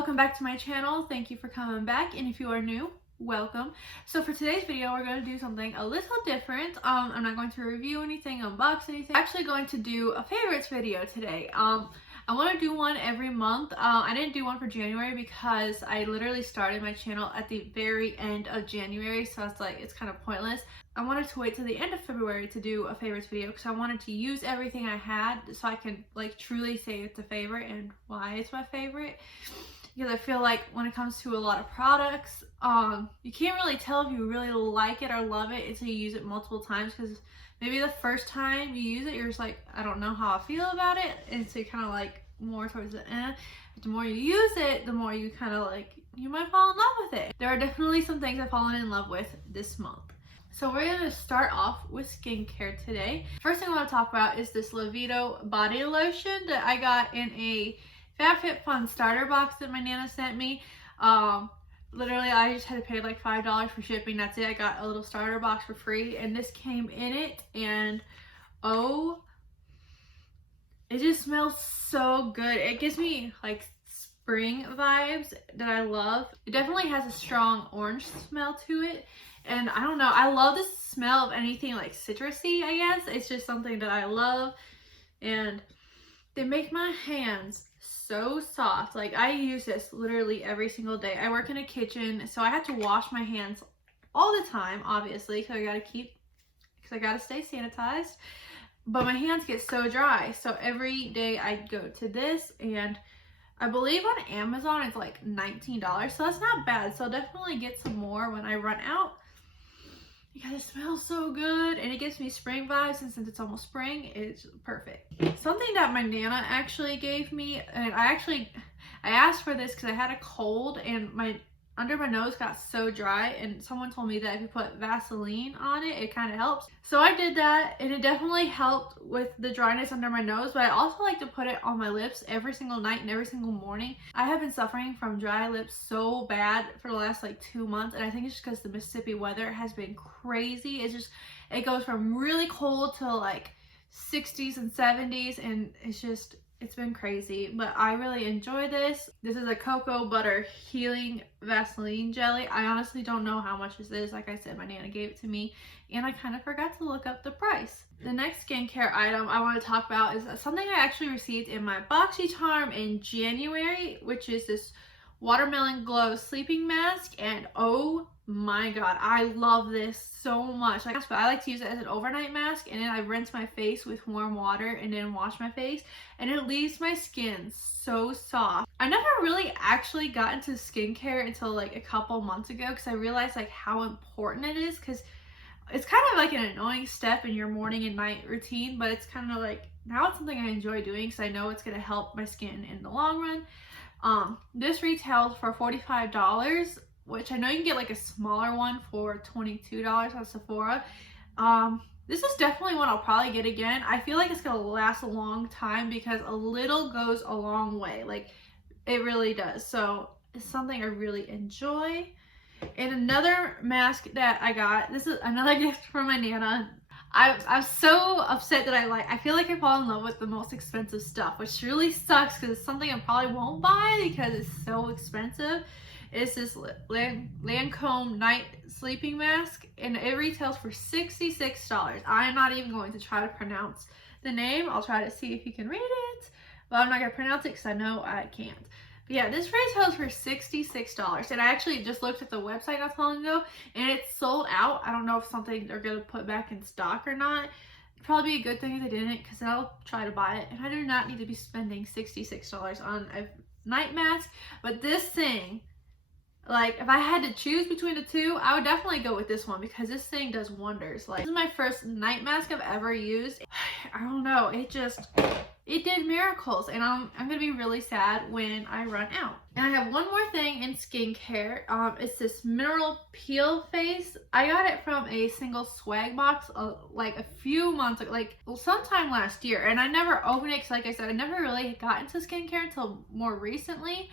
welcome back to my channel. Thank you for coming back, and if you are new, welcome. So for today's video, we're going to do something a little different. I'm not going to review anything, unbox anything. I'm actually going to do a favorites video today. I want to do one every month. I didn't do one for January because I literally started my channel at the very end of January, so it's kind of pointless. I wanted to wait till the end of February to do a favorites video because I wanted to use everything I had so I can truly say it's a favorite and why it's my favorite. Because I feel like when it comes to a lot of products, you can't really tell if you really like it or love it until you use it multiple times, because maybe the first time you use it, you're just like, I don't know how I feel about it, and so you're kind of like more towards the end. But the more you use it, the more you kind of you might fall in love with it. There are definitely some things I've fallen in love with this month. So we're going to start off with skincare today. First thing I want to talk about is this Levito body lotion that I got in a FabFitFun starter box that my Nana sent me. Literally I just had to pay like $5 for shipping. That's it. I got a little starter box for free, and this came in it, and it just smells so good. It gives me like spring vibes that I love. It definitely has a strong orange smell to it, and I don't know, I love the smell of anything like citrusy, I guess. It's just something that I love, and they make my hands so soft. Like, I use this literally every single day. I work in a kitchen, so I have to wash my hands all the time, obviously, because I gotta stay sanitized. But my hands get so dry, so every day I go to this, and I believe on Amazon it's like $19, so that's not bad. So I'll definitely get some more when I run out, because it smells so good and it gives me spring vibes, and since it's almost spring, it's perfect. Something that my Nana actually gave me, and I asked for this because I had a cold and under my nose got so dry, and someone told me that if you put Vaseline on it, it kind of helps. So I did that, and it definitely helped with the dryness under my nose, but I also like to put it on my lips every single night and every single morning. I have been suffering from dry lips so bad for the last 2 months, and I think it's just because the Mississippi weather has been crazy. It goes from really cold to 60s and 70s, and it's been crazy, but I really enjoy this. This is a cocoa butter healing Vaseline jelly. I honestly don't know how much this is. Like I said, my Nana gave it to me, and I kind of forgot to look up the price. The next skincare item I want to talk about is something I actually received in my BoxyCharm in January, which is this Watermelon Glow sleeping mask, and oh my god, I love this so much. I like to use it as an overnight mask, and then I rinse my face with warm water and then wash my face, and it leaves my skin so soft. I never really actually got into skincare until a couple months ago, because I realized how important it is, because it's kind of an annoying step in your morning and night routine, but it's kind of now it's something I enjoy doing because I know it's going to help my skin in the long run. This retails for $45, which I know you can get a smaller one for $22 at Sephora. This is definitely one I'll probably get again. I feel like it's gonna last a long time because a little goes a long way. It really does. So it's something I really enjoy. And another mask that I got, this is another gift from my Nana. I'm so upset that I feel like I fall in love with the most expensive stuff, which really sucks because it's something I probably won't buy because it's so expensive. It's this Lancome night sleeping mask, and it retails for $66. I'm not even going to try to pronounce the name. I'll try to see if you can read it, but I'm not going to pronounce it because I know I can't. But yeah, this retails for $66, and I actually just looked at the website not so long ago, and it's sold out. I don't know if something they're going to put back in stock or not. It'd probably be a good thing if they didn't, because then I'll try to buy it, and I do not need to be spending $66 on a night mask. But this thing, if I had to choose between the two, I would definitely go with this one because this thing does wonders. This is my first night mask I've ever used. I don't know, it did miracles, and I'm gonna be really sad when I run out. And I have one more thing in skincare. It's this mineral peel face. I got it from a single swag box a few months ago, sometime last year, and I never opened it because, like I said, I never really got into skincare until more recently.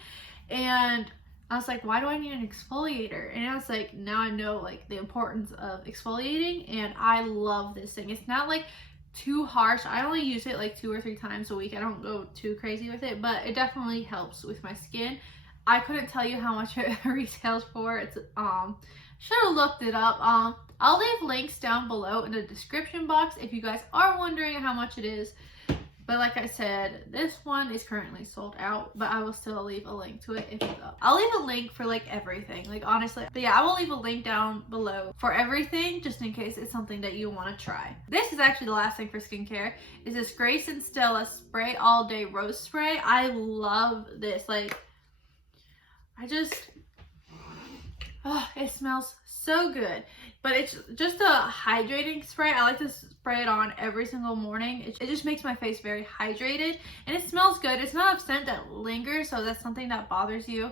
And I was like, why do I need an exfoliator? And I was like, now I know the importance of exfoliating, and I love this thing. It's not too harsh. I only use it 2 or 3 times a week. I don't go too crazy with it, but it definitely helps with my skin. I couldn't tell you how much it retails for. It's should have looked it up. I'll leave links down below in the description box if you guys are wondering how much it is. But like I said, this one is currently sold out, but I will still leave a link to it if it's up. I'll leave a link for like everything, like honestly. But yeah, I will leave a link down below for everything just in case it's something that you want to try. This is actually the last thing for skincare, is this Grace and Stella Spray All Day Rose Spray. I love this. Like, it smells so good. But it's just a hydrating spray. I like to spray it on every single morning. It just makes my face very hydrated, and it smells good. It's not a scent that lingers, so that's something that bothers you.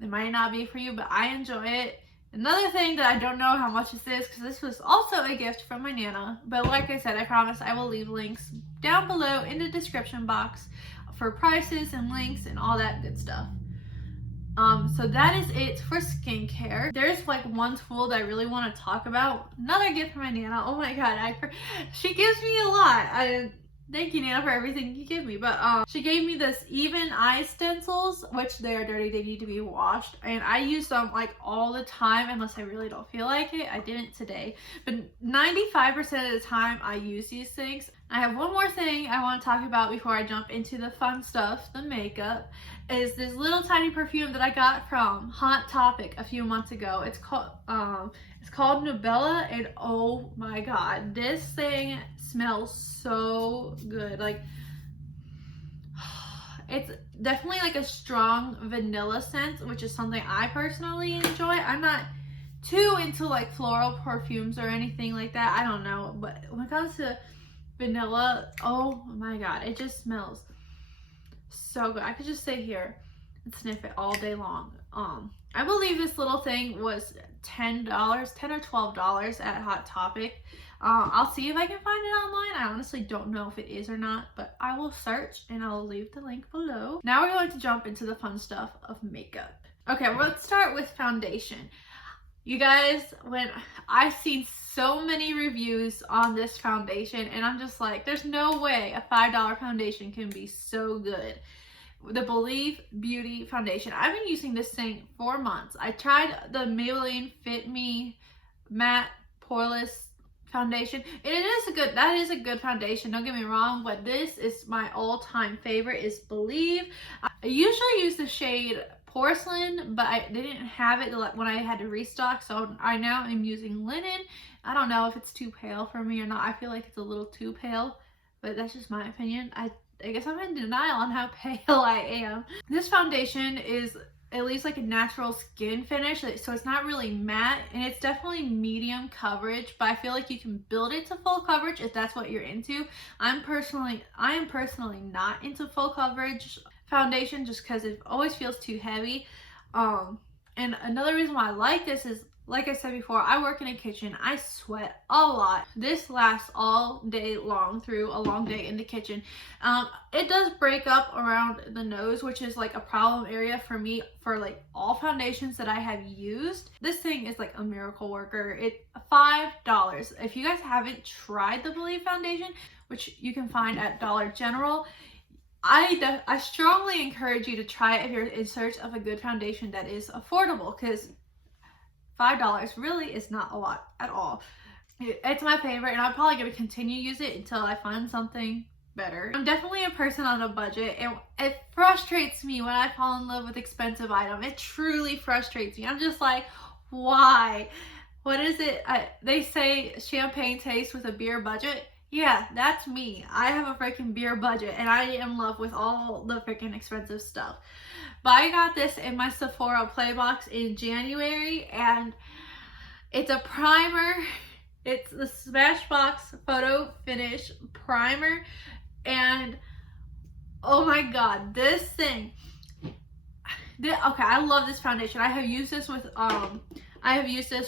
It might not be for you, but I enjoy it. Another thing that I don't know how much this is, because this was also a gift from my Nana, but like I said, I promise I will leave links down below in the description box for prices and links and all that good stuff. So that is it for skincare. There's like one tool that I really want to talk about. Another gift from my Nana. Oh my god, she gives me a lot. Thank you, Nana, for everything you give me. But she gave me this even eye stencils, which they are dirty. They need to be washed, and I use them like all the time unless I really don't feel like it. I didn't today, but 95% of the time I use these things. I have one more thing I want to talk about before I jump into the fun stuff, the makeup, is this little tiny perfume that I got from Hot Topic a few months ago. It's called Nubella, and oh my god, this thing smells so good. Like, it's definitely like a strong vanilla scent, which is something I personally enjoy. I'm not too into like floral perfumes or anything like that. I don't know, but when it comes to vanilla, oh my god, it just smells so good. I could just sit here and sniff it all day long. I believe this little thing was $10 or $12 at Hot Topic. I'll see if I can find it online. I honestly don't know if it is or not, but I will search and I'll leave the link below. Now we're going to jump into the fun stuff of makeup. Okay, well, let's start with foundation. You guys, when I've seen so many reviews on this foundation, and I'm just like, there's no way a $5 foundation can be so good. The Believe Beauty foundation. I've been using this thing for months. I tried the Maybelline Fit Me Matte Poreless foundation. That is a good foundation, don't get me wrong, but this is my all-time favorite, is Believe. I usually use the shade Porcelain, but I didn't have it when I had to restock, so I now am using Linen. I don't know if it's too pale for me or not. I feel like it's a little too pale, but that's just my opinion. I guess I'm in denial on how pale I am. This foundation is at least like a natural skin finish, so it's not really matte, and it's definitely medium coverage, but I feel like you can build it to full coverage if that's what you're into. I am personally not into full coverage foundation just because it always feels too heavy. And another reason why I like this is, like I said before, I work in a kitchen. I sweat a lot. This lasts all day long through a long day in the kitchen. It does break up around the nose, which is like a problem area for me for like all foundations that I have used. This thing is like a miracle worker. It's $5. If you guys haven't tried the Believe foundation, which you can find at Dollar General, I strongly encourage you to try it if you're in search of a good foundation that is affordable, because $5 really is not a lot at all. It's my favorite, and I'm probably going to continue to use it until I find something better. I'm definitely a person on a budget, and it frustrates me when I fall in love with expensive items. It truly frustrates me. I'm just like, why? What is it? They say champagne tastes with a beer budget. Yeah, that's me. I have a freaking beer budget, and I am in love with all the freaking expensive stuff. But I got this in my Sephora Play Box in January, and it's a primer. It's the Smashbox Photo Finish Primer, and oh my god, this thing. Okay, I love this foundation. I have used this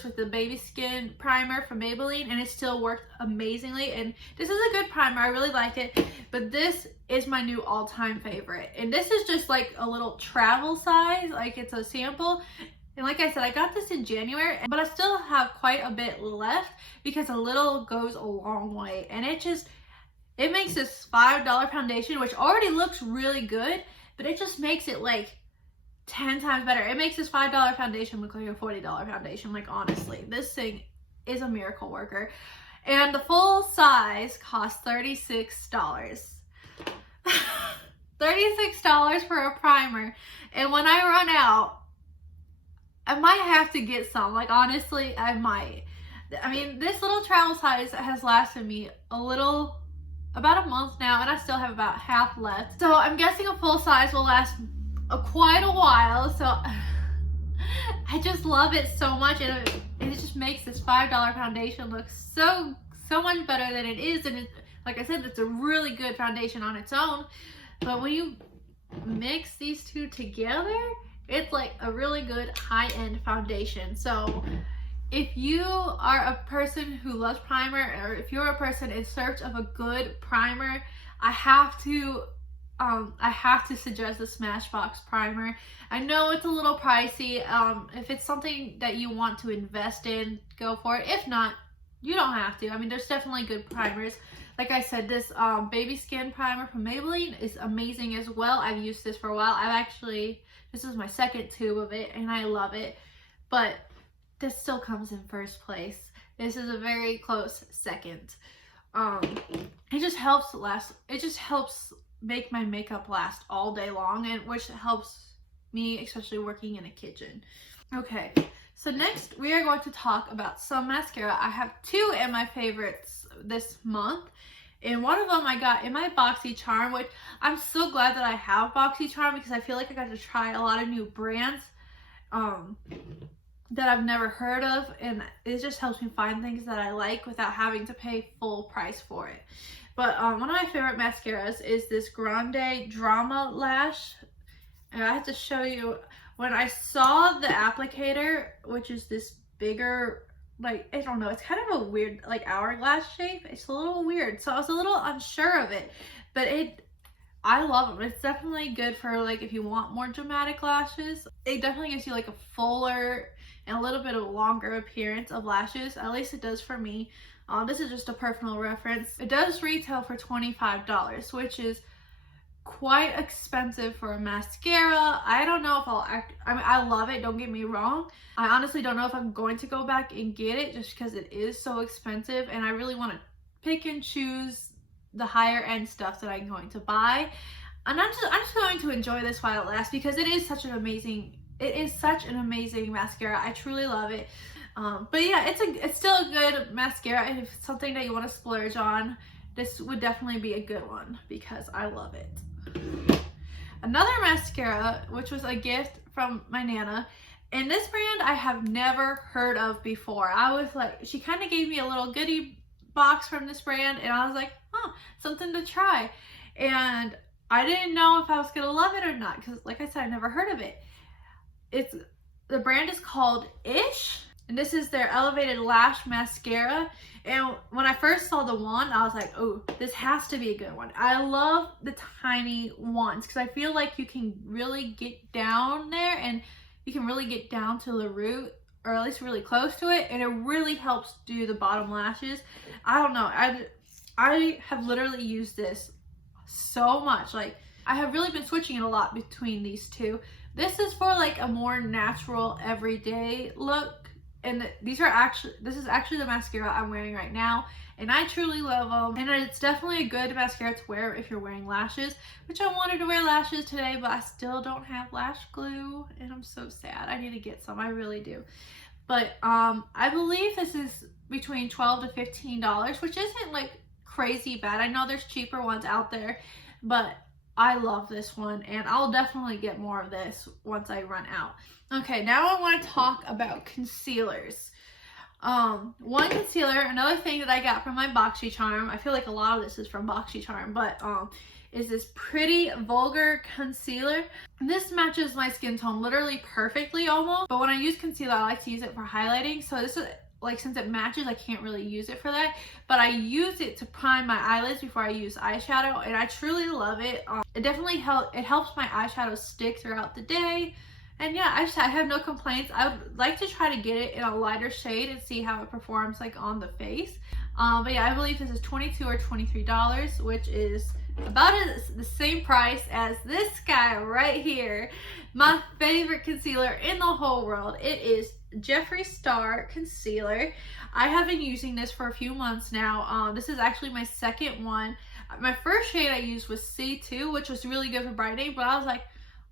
with the Baby Skin Primer from Maybelline, and it still worked amazingly. And this is a good primer. I really like it. But this is my new all-time favorite. And this is just like a little travel size. Like, it's a sample. And like I said, I got this in January, but I still have quite a bit left because a little goes a long way. And it makes this $5 foundation, which already looks really good, but it just makes it like 10 times better. It makes this $5 foundation look like a $40 foundation. Like, honestly, this thing is a miracle worker. And the full size costs $36. $36 for a primer. And when I run out, I might have to get some. Like, honestly, I might. I mean, this little travel size has lasted me about a month now, and I still have about half left. So I'm guessing a full size will last quite a while. So I just love it so much, and it just makes this $5 foundation look so much better than it is. And like I said, it's a really good foundation on its own, but when you mix these two together, it's like a really good high-end foundation. So if you are a person who loves primer, or if you're a person in search of a good primer, I have to suggest the Smashbox primer. I know it's a little pricey. If it's something that you want to invest in, go for it. If not, you don't have to. I mean, there's definitely good primers. Like I said, this baby skin primer from Maybelline is amazing as well. I've used this for a while. This is my second tube of it, and I love it. But this still comes in first place. This is a very close second. It just helps make my makeup last all day long, and which helps me, especially working in a kitchen. Okay, so next we are going to talk about some mascara. I have two in my favorites this month, and one of them I got in my BoxyCharm, which I'm so glad that I have BoxyCharm, because I feel like I got to try a lot of new brands that I've never heard of, and it just helps me find things that I like without having to pay full price for it. But one of my favorite mascaras is this Grande Drama Lash. And I have to show you, when I saw the applicator, which is this bigger, like, I don't know, it's kind of a weird, like, hourglass shape. It's a little weird. So I was a little unsure of it. But I love them. It's definitely good for, like, if you want more dramatic lashes. It definitely gives you, like, a fuller and a little bit of a longer appearance of lashes. At least it does for me. This is just a personal reference. It does retail for $25, which is quite expensive for a mascara. I don't know if I mean, I love it, don't get me wrong. I honestly don't know if I'm going to go back and get it, just because it is so expensive, and I really want to pick and choose the higher end stuff that I'm going to buy. And I'm just going to enjoy this while it lasts, because it is such an amazing mascara. I truly love it. But yeah, it's still a good mascara, and if it's something that you want to splurge on, this would definitely be a good one, because I love it. Another mascara, which was a gift from my Nana, and this brand I have never heard of before. I was like, she kind of gave me a little goodie box from this brand, and I was like, oh, something to try. And I didn't know if I was gonna love it or not, because like I said, I never heard of it. The brand is called Ish, and this is their Elevated Lash Mascara. And when I first saw the wand, I was like, oh, this has to be a good one. I love the tiny wands, because I feel like you can really get down there, and you can really get down to the root, or at least really close to it, and it really helps do the bottom lashes. I don't know, I have literally used this so much. Like, I have really been switching it a lot between these two. This is for like a more natural everyday look, and this is actually the mascara I'm wearing right now, and I truly love them. And it's definitely a good mascara to wear if you're wearing lashes, which I wanted to wear lashes today, but I still don't have lash glue, and I'm so sad. I need to get some, I really do. But I believe this is between $12 to $15, which isn't like crazy bad. I know there's cheaper ones out there, but I love this one, and I'll definitely get more of this once I run out. Okay, now I want to talk about concealers. One concealer, another thing that I got from my BoxyCharm, I feel like a lot of this is from BoxyCharm, but is this Pretty Vulgar concealer. This matches my skin tone literally perfectly almost, but when I use concealer, I like to use it for highlighting. So this is, like, since it matches, I can't really use it for that, but I use it to prime my eyelids before I use eyeshadow, and I truly love it. It definitely helps my eyeshadow stick throughout the day, and yeah, I have no complaints. I would like to try to get it in a lighter shade and see how it performs like on the face. But yeah, I believe this is $22 or $23, which is about the same price as this guy right here. My favorite concealer in the whole world. It is Jeffree Star Concealer. I have been using this for a few months now. This is actually my second one. My first shade I used was C2, which was really good for brightening, but I was like,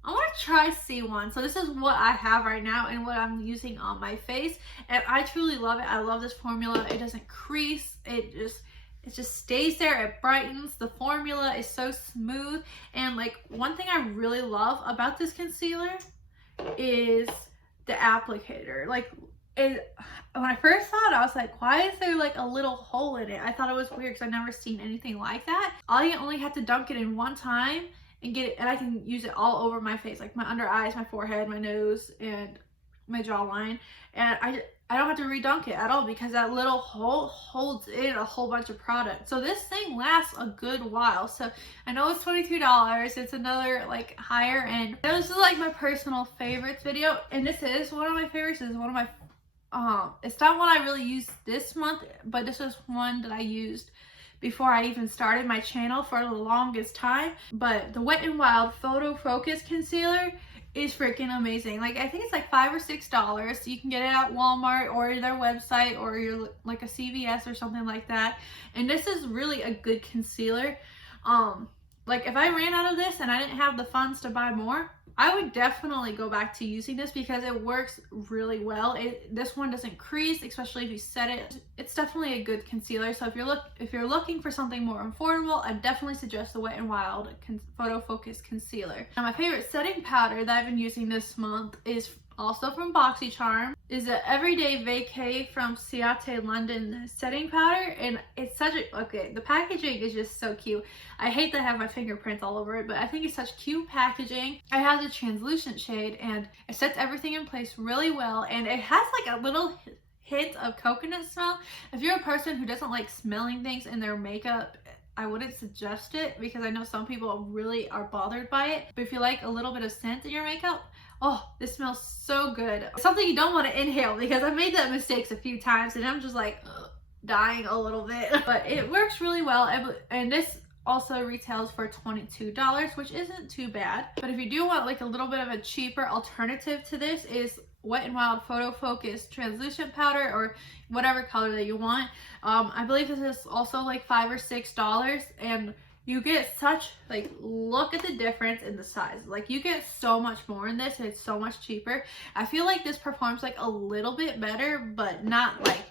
I want to try C1. So this is what I have right now and what I'm using on my face. And I truly love it. I love this formula. It doesn't crease. It just stays there. It brightens. The formula is so smooth. And like one thing I really love about this concealer is the applicator. Like when I first saw it, I was like, why is there like a little hole in it? I thought it was weird because I've never seen anything like that. I only had to dunk it in one time and get it, and I can use it all over my face, like my under eyes, my forehead, my nose, and my jawline. And I don't have to redunk it at all because that little hole holds in a whole bunch of product. So this thing lasts a good while. So I know it's $22. It's another like higher end. This is like my personal favorites video, and this is one of my favorites. This is one of my it's not one I really used this month, but this is one that I used before I even started my channel for the longest time. But the Wet n Wild Photo Focus Concealer is freaking amazing. Like I think it's like $5 or $6. You can get it at Walmart or their website or your like a CVS or something like that. And this is really a good concealer. Like if I ran out of this and I didn't have the funds to buy more, I would definitely go back to using this because it works really well. This one doesn't crease, especially if you set it. It's definitely a good concealer. So if you're looking for something more affordable, I definitely suggest the Wet n Wild Photo Focus Concealer. Now my favorite setting powder that I've been using this month is also from BoxyCharm, is the Everyday Vacay from Ciate London setting powder. And it's such a, okay, the packaging is just so cute. I hate that I have my fingerprints all over it, but I think it's such cute packaging. It has a translucent shade and it sets everything in place really well. And it has like a little hint of coconut smell. If you're a person who doesn't like smelling things in their makeup, I wouldn't suggest it because I know some people really are bothered by it. But if you like a little bit of scent in your makeup, oh, this smells so good. Something you don't want to inhale because I've made that mistakes a few times and I'm just like dying a little bit. But it works really well, and this also retails for $22, which isn't too bad. But if you do want like a little bit of a cheaper alternative to this, is Wet n Wild Photo Focus Translucent Powder, or whatever color that you want. I believe this is also like $5 or $6, and you get such, like, look at the difference in the size. Like, you get so much more in this and it's so much cheaper. I feel like this performs like a little bit better, but not like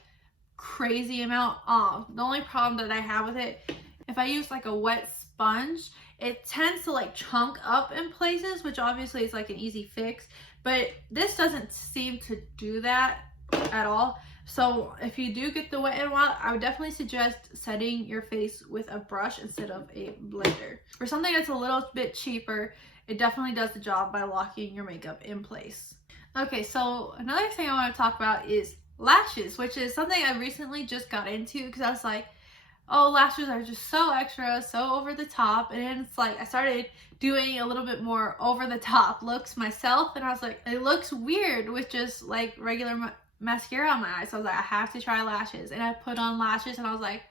crazy amount. The only problem that I have with it, if I use like a wet sponge, it tends to like chunk up in places, which obviously is like an easy fix, but this doesn't seem to do that at all. So if you do get the Wet n Wild, I would definitely suggest setting your face with a brush instead of a blender. For something that's a little bit cheaper, it definitely does the job by locking your makeup in place. Okay, so another thing I want to talk about is lashes, which is something I recently just got into because I was like, oh, lashes are just so extra, so over the top. And then it's like I started doing a little bit more over the top looks myself, and I was like, it looks weird with just like regular mascara on my eyes. So I was like, I have to try lashes, and I put on lashes and I was like,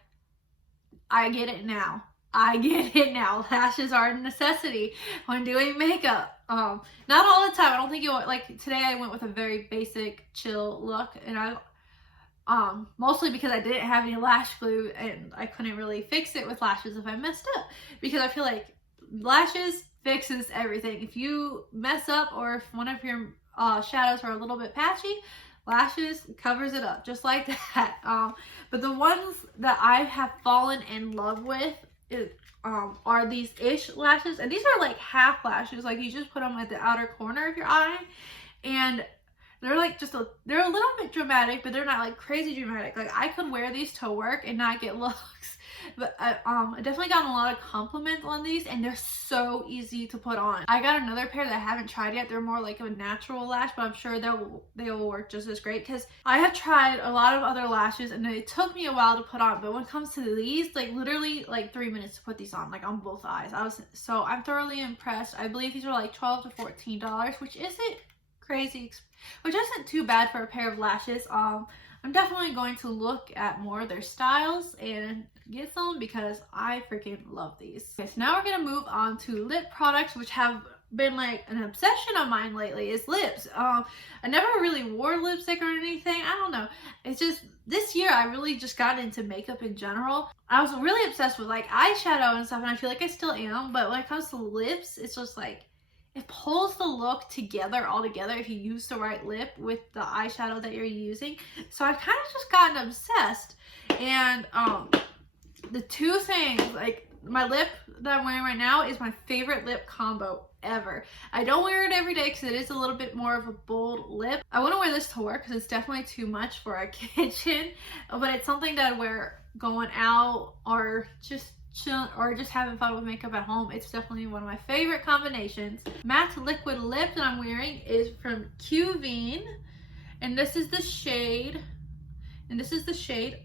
I get it now. I get it now. Lashes are a necessity when doing makeup. Not all the time. I don't think like today I went with a very basic chill look, and I mostly because I didn't have any lash glue and I couldn't really fix it with lashes if I messed up, because I feel like lashes fixes everything. If you mess up or if one of your shadows are a little bit patchy, lashes covers it up just like that. But the ones that I have fallen in love with are these Ish lashes, and these are like half lashes. Like you just put them at the outer corner of your eye, and they're like they're a little bit dramatic, but they're not like crazy dramatic. Like I could wear these to work and not get looks. But I definitely gotten a lot of compliments on these, and they're so easy to put on. I got another pair that I haven't tried yet. They're more like a natural lash, but I'm sure they'll work just as great, because I have tried a lot of other lashes and it took me a while to put on. But when it comes to these, like literally like 3 minutes to put these on, like on both eyes. I'm thoroughly impressed. I believe these are like $12 to $14, which isn't crazy, which isn't too bad for a pair of lashes. I'm definitely going to look at more of their styles and get some because I freaking love these. Okay, so now we're gonna move on to lip products, which have been like an obsession of mine lately, is lips. I never really wore lipstick or anything. I don't know. It's just this year I really just got into makeup in general. I was really obsessed with like eyeshadow and stuff, and I feel like I still am, but when it comes to lips, it's just like it pulls the look together all together if you use the right lip with the eyeshadow that you're using. So I've kind of just gotten obsessed. And the two things, like my lip that I'm wearing right now is my favorite lip combo ever. I don't wear it every day because it is a little bit more of a bold lip. I want to wear this to work because it's definitely too much for a kitchen, but it's something that I wear going out or just chill or just having fun with makeup at home. It's definitely one of my favorite combinations. Matte liquid lip that I'm wearing is from Qveen, and this is the shade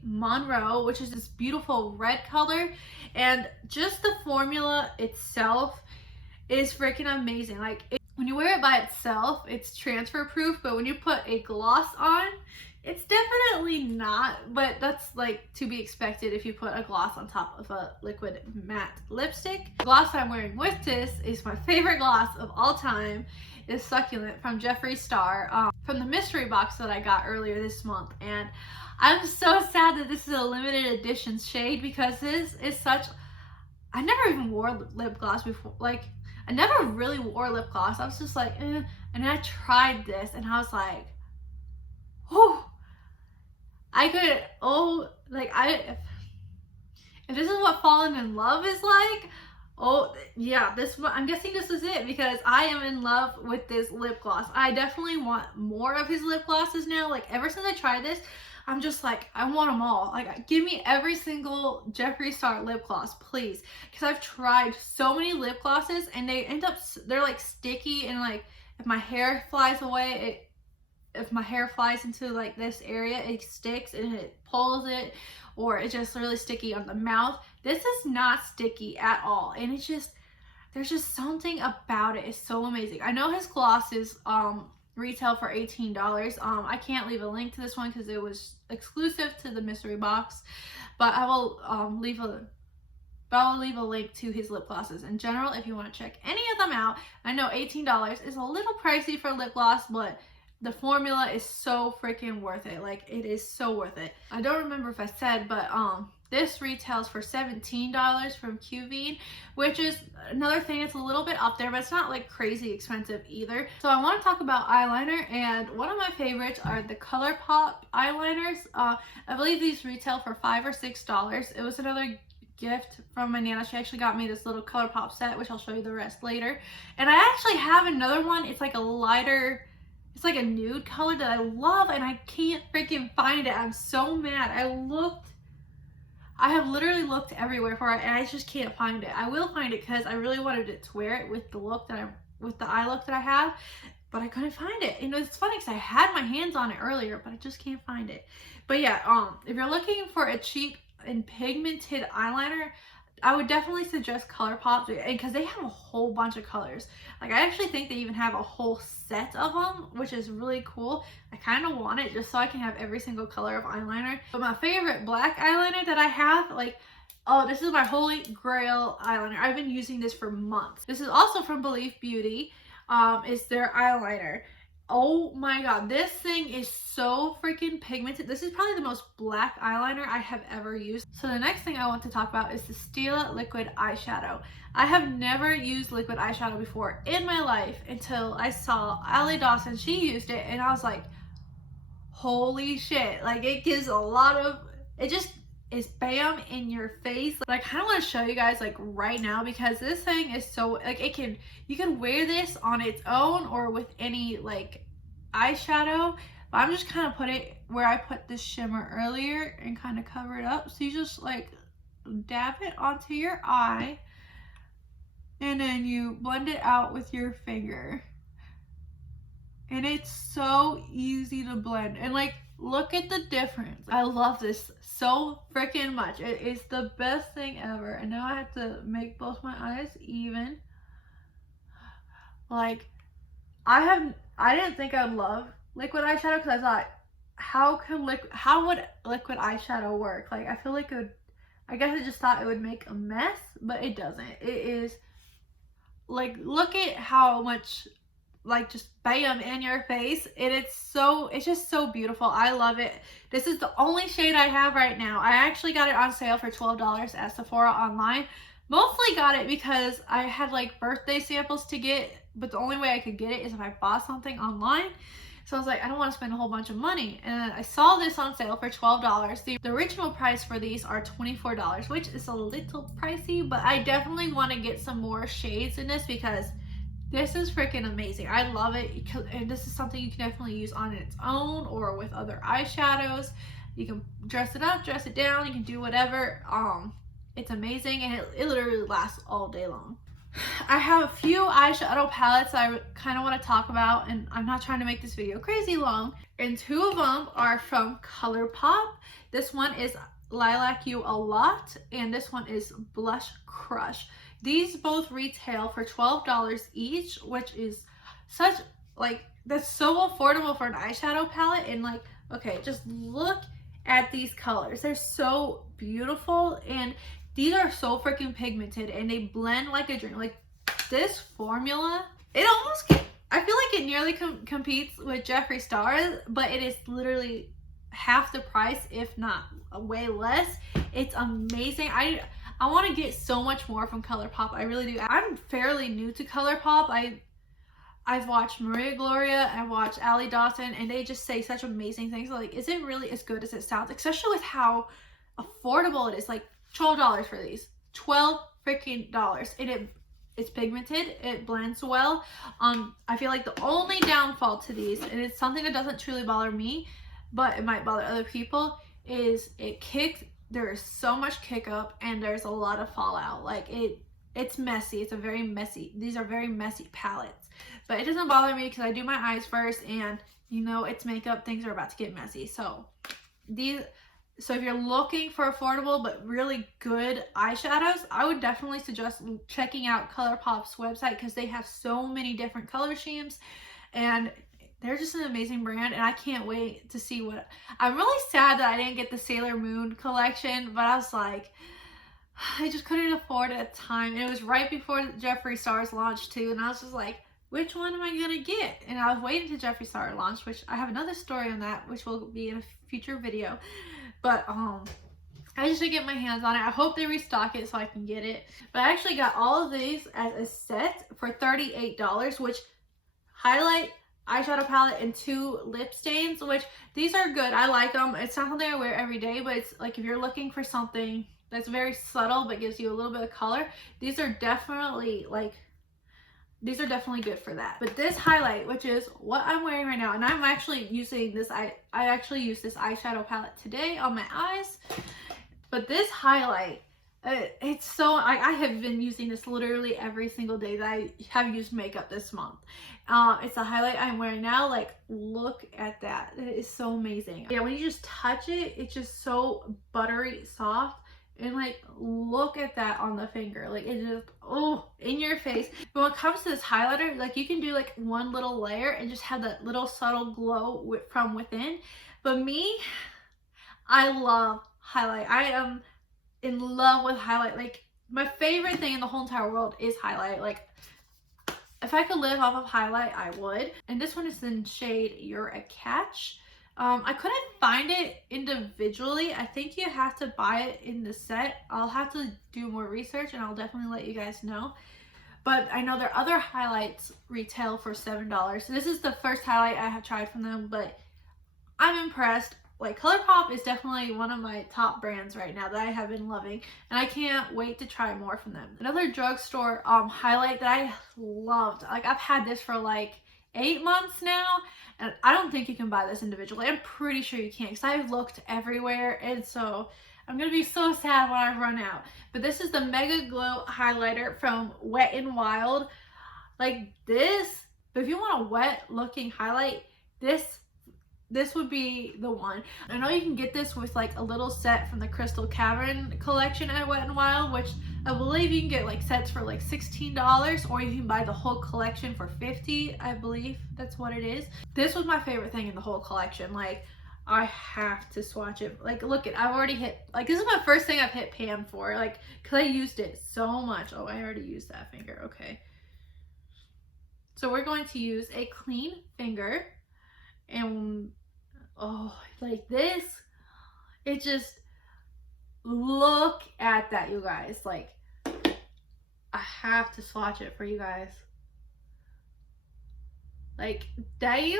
Monroe, which is this beautiful red color. And just the formula itself is freaking amazing. Like when you wear it by itself, it's transfer proof, but when you put a gloss on, it's definitely not, but that's like to be expected if you put a gloss on top of a liquid matte lipstick. The gloss that I'm wearing with this is my favorite gloss of all time. Is Succulent from Jeffree Star, from the mystery box that I got earlier this month. And I'm so sad that this is a limited edition shade because this is such, I never even wore lip gloss before. Like I never really wore lip gloss. I was just like, eh. And I tried this and I was like, oh, I could, oh, like if this is what falling in love is like, oh yeah, I'm guessing this is it because I am in love with this lip gloss. I definitely want more of his lip glosses now. Like ever since I tried this, I'm just like, I want them all. Like give me every single Jeffree Star lip gloss, please. Because I've tried so many lip glosses and they're like sticky, and like if my hair flies away, if my hair flies into like this area, it sticks and it pulls it, or it's just really sticky on the mouth. This is not sticky at all, and it's just, there's just something about it. It's so amazing. I know his glosses retail for $18. I can't leave a link to this one because it was exclusive to the mystery box, but I will leave a link to his lip glosses in general if you want to check any of them out. I know $18 is a little pricey for lip gloss, but the formula is so freaking worth it. Like it is so worth it. I don't remember if I said, but this retails for $17 from Qveen, which is another thing. It's a little bit up there, but it's not like crazy expensive either. So I want to talk about eyeliner, and one of my favorites are the ColourPop eyeliners. I believe these retail for $5 or $6. It was another gift from my nana. She actually got me this little ColourPop set, which I'll show you the rest later. And I actually have another one. It's like a lighter, it's like a nude color that I love, and I can't freaking find it. I'm so mad. I have literally looked everywhere for it, and I just can't find it. I will find it because I really wanted it to wear it with the look that with the eye look that I have, but I couldn't find it. And it's funny because I had my hands on it earlier, but I just can't find it. But yeah, if you're looking for a cheap and pigmented eyeliner, I would definitely suggest ColourPop because they have a whole bunch of colors. Like I actually think they even have a whole set of them, which is really cool. I kind of want it just so I can have every single color of eyeliner. But my favorite black eyeliner that I have, like, oh, this is my holy grail eyeliner. I've been using this for months. This is also from Belief Beauty. It's their eyeliner. Oh my god, this thing is so freaking pigmented. This is probably the most black eyeliner I have ever used. So the next thing I want to talk about is the Stila liquid eyeshadow. I have never used liquid eyeshadow before in my life until I saw Allie Dawson. She used it and I was like, holy shit. Like it gives a lot of, it just is bam in your face. But I kind of want to show you guys like right now because this thing is so, like you can wear this on its own or with any like eyeshadow, but I'm just kind of put it where I put this shimmer earlier and kind of cover it up. So you just like dab it onto your eye and then you blend it out with your finger, and it's so easy to blend. And like look at the difference. I love this so freaking much. It is the best thing ever. And now I have to make both my eyes even. Like I didn't think I would love liquid eyeshadow because I thought, how would liquid eyeshadow work? Like I feel like I guess I just thought it would make a mess, but it doesn't. It is like, look at how much like just bam in your face, and it's just so beautiful. I love it. This is the only shade I have right now. I actually got it on sale for $12 at Sephora online. Mostly got it because I had like birthday samples to get, but the only way I could get it is if I bought something online. So I was like, I don't want to spend a whole bunch of money. And I saw this on sale for $12. The original price for these are $24, which is a little pricey, but I definitely want to get some more shades in this because this is freaking amazing. I love it. And this is something you can definitely use on its own or with other eyeshadows. You can dress it up, dress it down. You can do whatever. It's amazing, and it literally lasts all day long. I have a few eyeshadow palettes I kind of want to talk about, and I'm not trying to make this video crazy long. And two of them are from ColourPop. This one is Lilac You A Lot, and this one is Blush Crush. These both retail for $12 each, which is such, like, that's so affordable for an eyeshadow palette. And like, okay, just look at these colors. They're so beautiful, and these are so freaking pigmented, and they blend like a dream. Like, this formula, it almost, I feel like it nearly competes with Jeffree Star's, but it is literally half the price, if not way less. It's amazing. I want to get so much more from ColourPop. I really do. I'm fairly new to ColourPop. I've watched Maria Gloria, I watched Allie Dawson, and they just say such amazing things. Like, is it really as good as it sounds? Especially with how affordable it is. Like, $12 for these. $12 freaking dollars. And it's pigmented. It blends well. I feel like the only downfall to these, and it's something that doesn't truly bother me, but it might bother other people, is there is so much kick up, and there's a lot of fallout. Like, it's messy. These are very messy palettes. But it doesn't bother me because I do my eyes first, and you know, it's makeup, things are about to get messy. So if you're looking for affordable but really good eyeshadows, I would definitely suggest checking out ColourPop's website because they have so many different color schemes, and they're just an amazing brand, and I can't wait to see what... I'm really sad that I didn't get the Sailor Moon collection, but I was like, I just couldn't afford it at the time. And it was right before Jeffree Star's launch too, and I was just like, which one am I gonna get? And I was waiting to Jeffree Star launch, which I have another story on that, which will be in a future video. But I just should get my hands on it. I hope they restock it so I can get it. But I actually got all of these as a set for $38, which highlight, eyeshadow palette, and 2 lip stains, which these are good. I like them. It's not something I wear every day, but it's like if you're looking for something that's very subtle but gives you a little bit of color, these are definitely good for that. But this highlight, which is what I'm wearing right now, and I'm actually using this, I actually used this eyeshadow palette today on my eyes. But this highlight, it's so, I have been using this literally every single day that I have used makeup this month. It's a highlight I'm wearing now. Like, look at that. It is so amazing. Yeah, when you just touch it, it's just so buttery soft. And like, look at that on the finger. Like, it just, oh, in your face. But when it comes to this highlighter, like, you can do like one little layer and just have that little subtle glow from within. But me, I love highlight. I am in love with highlight. Like, my favorite thing in the whole entire world is highlight. Like, if I could live off of highlight, I would. And this one is in shade You're a Catch. I couldn't find it individually. I think you have to buy it in the set. I'll have to do more research, and I'll definitely let you guys know. But I know their other highlights retail for $7. So this is the first highlight I have tried from them, but I'm impressed. Like, ColourPop is definitely one of my top brands right now that I have been loving, and I can't wait to try more from them. Another drugstore highlight that I loved. Like, I've had this for like 8 months now, and I don't think you can buy this individually. I'm pretty sure you can't because I've looked everywhere, and so I'm gonna be so sad when I run out. But this is the Mega Glow highlighter from Wet n Wild. Like this, but if you want a wet looking highlight, this would be the one. I know you can get this with like a little set from the Crystal Cavern collection at Wet n Wild, which I believe you can get like sets for like $16, or you can buy the whole collection for $50. I believe that's what it is. This was my favorite thing in the whole collection. Like, I have to swatch it. Like, look at, I've already hit, like, this is my first thing I've hit pan for, like, because I used it so much. Oh, I already used that finger. Okay. So we're going to use a clean finger, and oh, like this, it just, look at that, you guys. Like, I have to swatch it for you guys. Like, damn,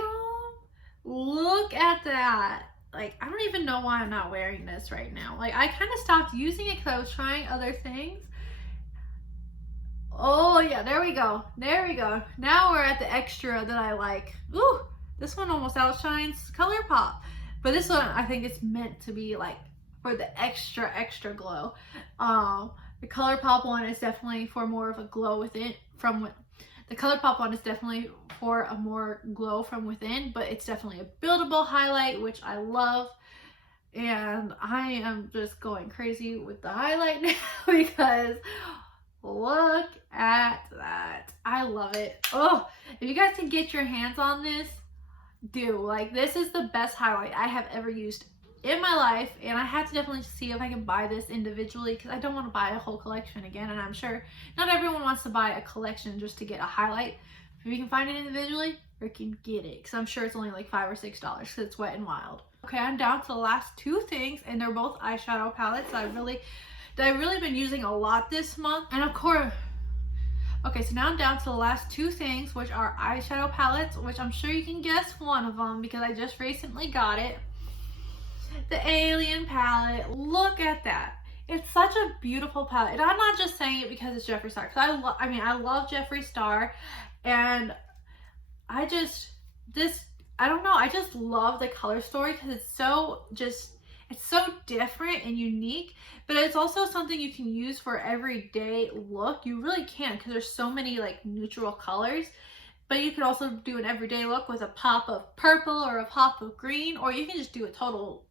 look at that. Like, I don't even know why I'm not wearing this right now. Like, I kind of stopped using it because I was trying other things. Oh yeah, there we go. There we go. Now we're at the extra that I like. Ooh, this one almost outshines ColourPop. But this one, I think it's meant to be like for the extra, extra glow. The ColourPop one is definitely for more of a glow within, the ColourPop one is definitely for a more glow from within, but it's definitely a buildable highlight, which I love. And I am just going crazy with the highlight now because look at that. I love it. Oh, if you guys can get your hands on this, do. Like, this is the best highlight I have ever used in my life, and I had to definitely see if I can buy this individually because I don't want to buy a whole collection again, and I'm sure not everyone wants to buy a collection just to get a highlight. If you can find it individually, freaking get it, because I'm sure it's only like $5 or $6 because it's Wet n Wild. Okay, I'm down to the last two things, and they're both eyeshadow palettes that I've really been using a lot this month. And of course, okay, so now I'm down to the last two things, which are eyeshadow palettes, which I'm sure you can guess one of them because I just recently got it. The Alien palette. Look at that. It's such a beautiful palette. And I'm not just saying it because it's Jeffree Star, because I love Jeffree Star, and I don't know, I just love the color story because it's so different and unique, but it's also something you can use for everyday look. You really can, because there's so many like neutral colors, but you could also do an everyday look with a pop of purple or a pop of green, or you can just do a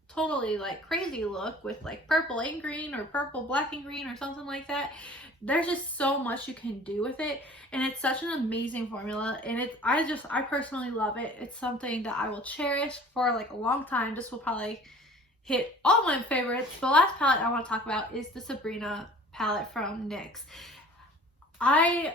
totally like crazy look with like purple and green or purple, black and green or something like that. There's just so much you can do with it, and it's such an amazing formula, and I personally love it. It's something that I will cherish for like a long time. This will probably hit all my favorites. The last palette I want to talk about is the Sabrina palette from NYX. I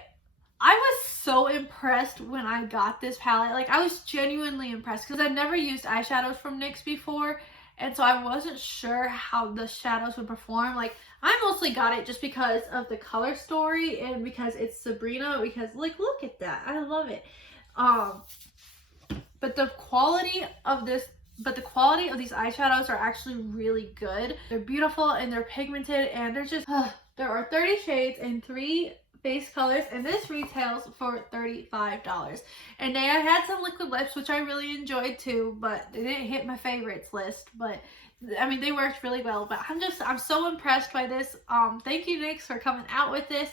was so impressed when I got this palette. Like, I was genuinely impressed because I'd never used eyeshadows from NYX before, and so I wasn't sure how the shadows would perform. Like, I mostly got it just because of the color story and because it's Sabrina, because like, look at that. I love it. But the quality of these eyeshadows are actually really good. They're beautiful and they're pigmented, and they're just, there are 30 shades and 3 base colors, and this retails for $35. And I had some liquid lips, which I really enjoyed too, but they didn't hit my favorites list. But I mean, they worked really well. But I'm so impressed by this. Thank you, NYX, for coming out with this.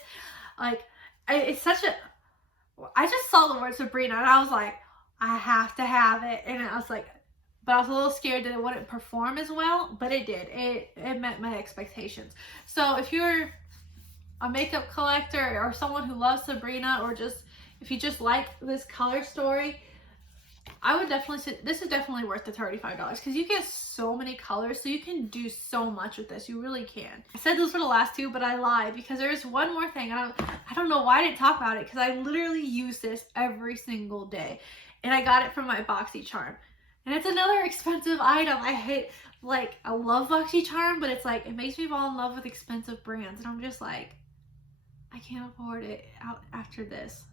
Like, it's such a, I just saw the word Sabrina and I was like, I have to have it. And I was like, but I was a little scared that it wouldn't perform as well, but it did. It met my expectations. So if you're a makeup collector or someone who loves Sabrina, or just if you just like this color story, I would definitely say this is definitely worth the $35 because you get so many colors, so you can do so much with this. You really can. I said those were the last two, but I lied because there's one more thing. I don't know why I didn't talk about it, because I literally use this every single day, and I got it from my BoxyCharm. And it's another expensive item. I love BoxyCharm, but it's like, it makes me fall in love with expensive brands. And I'm just like, I can't afford it out after this.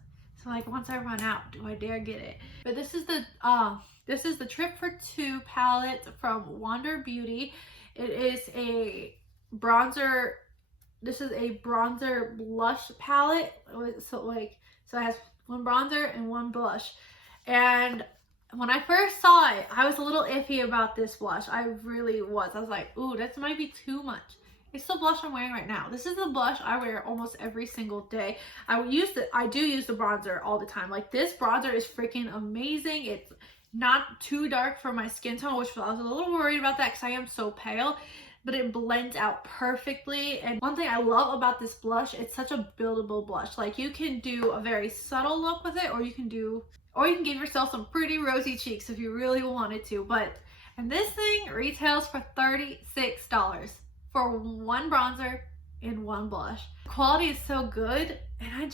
So like, once I run out, do I dare get it? But this is the Trip for Two palette from Wander Beauty. It is a bronzer. This is a bronzer blush palette. So it has one bronzer and one blush. And when I first saw it, I was a little iffy about this blush. I really was. I was like, ooh, that might be too much. It's the blush I'm wearing right now. This is the blush I wear almost every single day. I do use the bronzer all the time. Like, this bronzer is freaking amazing. It's not too dark for my skin tone, which I was a little worried about that because I am so pale, but it blends out perfectly. And one thing I love about this blush, it's such a buildable blush. Like, you can do a very subtle look with it, or you can give yourself some pretty rosy cheeks if you really wanted to. But And this thing retails for $36 for one bronzer and one blush. Quality is so good, and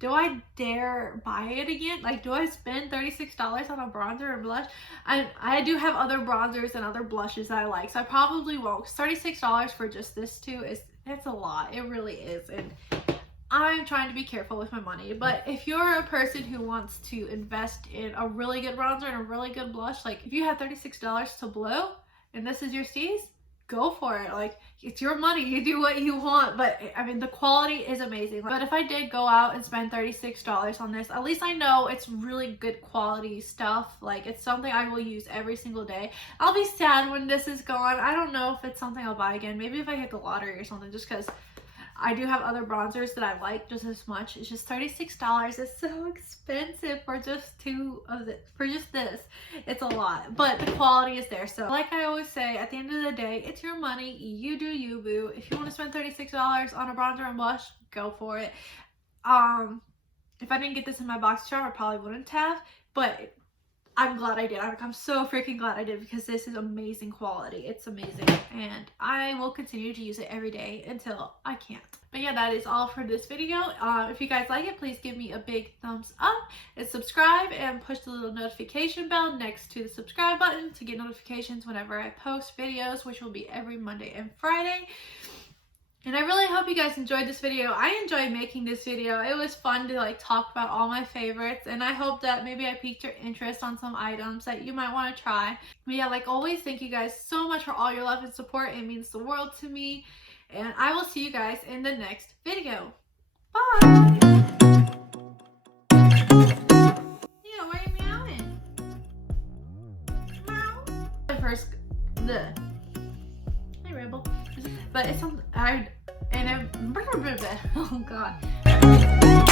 do I dare buy it again? Like, do I spend $36 on a bronzer and blush? I do have other bronzers and other blushes that I like, so I probably won't. $36 for just this two it's a lot. It really is. And I'm trying to be careful with my money, but if you're a person who wants to invest in a really good bronzer and a really good blush, like if you have $36 to blow and this is your steez, go for it. Like, it's your money, you do what you want. But I mean, the quality is amazing. But if I did go out and spend $36 on this, at least I know it's really good quality stuff. Like, it's something I will use every single day. I'll be sad when this is gone. I don't know if it's something I'll buy again. Maybe if I hit the lottery or something, just because I do have other bronzers that I like just as much. It's just $36. It's so expensive for just this. It's a lot, but the quality is there. So like I always say, at the end of the day, it's your money. You do you, boo. If you want to spend $36 on a bronzer and blush, go for it. If I didn't get this in my box charm, I probably wouldn't have, but I'm glad I did. I'm so freaking glad I did, because this is amazing quality. It's amazing, and I will continue to use it every day until I can't. But yeah, that is all for this video. If you guys like it, please give me a big thumbs up and subscribe, and push the little notification bell next to the subscribe button to get notifications whenever I post videos, which will be every Monday and Friday. And I really hope you guys enjoyed this video. I enjoyed making this video. It was fun to like talk about all my favorites, and I hope that maybe I piqued your interest on some items that you might want to try. But yeah, like always, thank you guys so much for all your love and support. It means the world to me. And I will see you guys in the next video. Bye! Yeah, why are you meowing? Meow. First, hey, Rebel. But it's something oh god.